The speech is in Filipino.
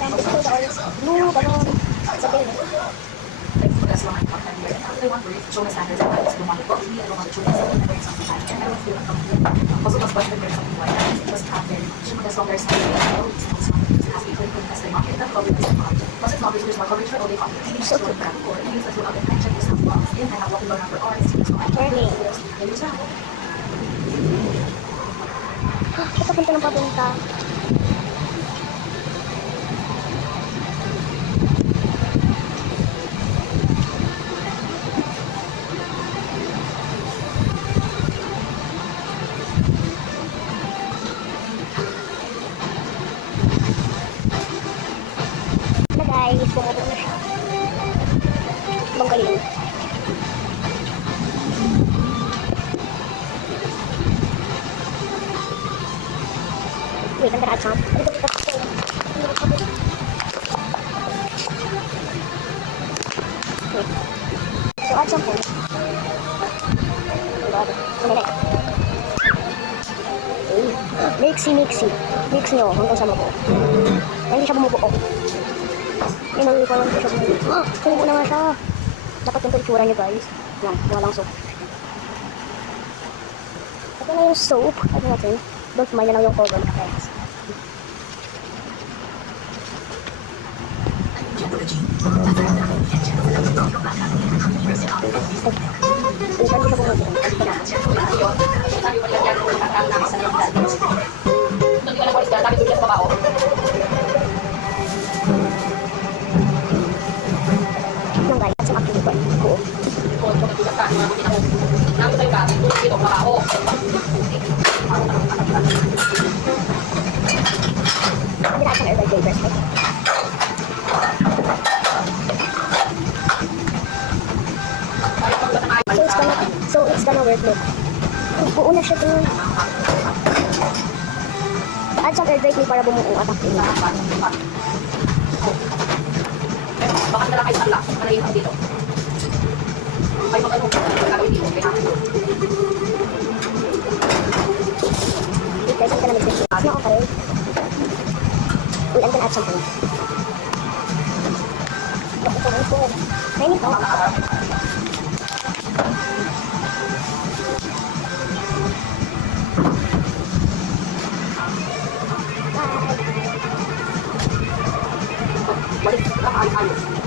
Some people are blue, ganon. Sabihin. That's why I'm here. I want to show the standards and values. I want to go here. I don't want to show this. I don't want something like that. I don't feel uncomfortable. Also, mas question for something like that. It was happened. As long as as people can test the market, that coverage is not. Mas it's not because there's more coverage for all the content. Hindi siya so brand ko. Hindi sa throughout the time. Check this out. Then I have what we learn for arts. So I Turning. use that. Saan papunta ng papunta? Na guys, bumabog na siya. Banggalin. Wait, ang daraan siya. Wait. So, add some point. Mixy. Mix nyo hanggang sa mabuo. Ay, hindi siya bumubuo. Ay, nag-reform ko siya bumubuo. Bumubuo na nga siya. Dapat yung itsura nyo guys. Yan, walang soap. Ito na yung soap. Ano natin? Don't mind na lang yung cover makakayas. Ilan ko siya bumubuo. Lang guys, sa active ko. Buo. Hindi na siyang airbag papers. So it's gonna work, look. Buo na siya dun. Add some air brake para bumuo at active. Baka na lang kayo sa lock. Para yung dito. Ay, mag-ano. Gagawin dito. Wait guys, I'm gonna mix this. It's not okay. Wait, I'm gonna add something. Mainit to. Balik. Ayos.